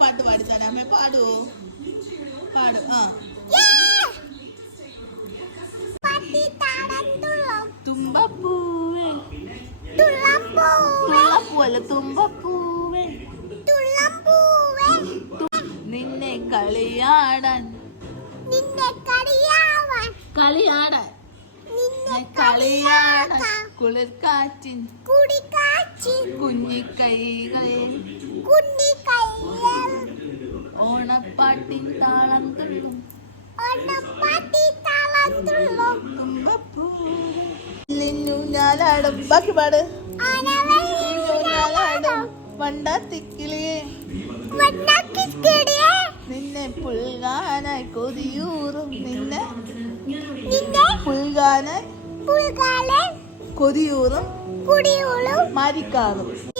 പാട്ട് പാടിച്ചാലേ പാടുവോ? പാടും. തുമ്പപ്പൂവേ തുള്ളപ്പൂവല്ല തുമ്പപ്പൂവേ നിന്നെ കളിയാടാൻ കുളിർക്കാറ്റിൻ കുഞ്ഞിക്കൈകളെ ഓണപ്പാട്ടിൻ താളം തുള്ളും ൂഞ്ഞാലാടും. ബാക്കി പാട്. ൂഞ്ഞാലാടും വണ്ടാത്തിക്കിളിയെ നിന്നെ പുൽകാനായി കൊതിയൂറും നിന്നെ പുൽകാനായി കൊതിയൂറും മാരിക്കാറും.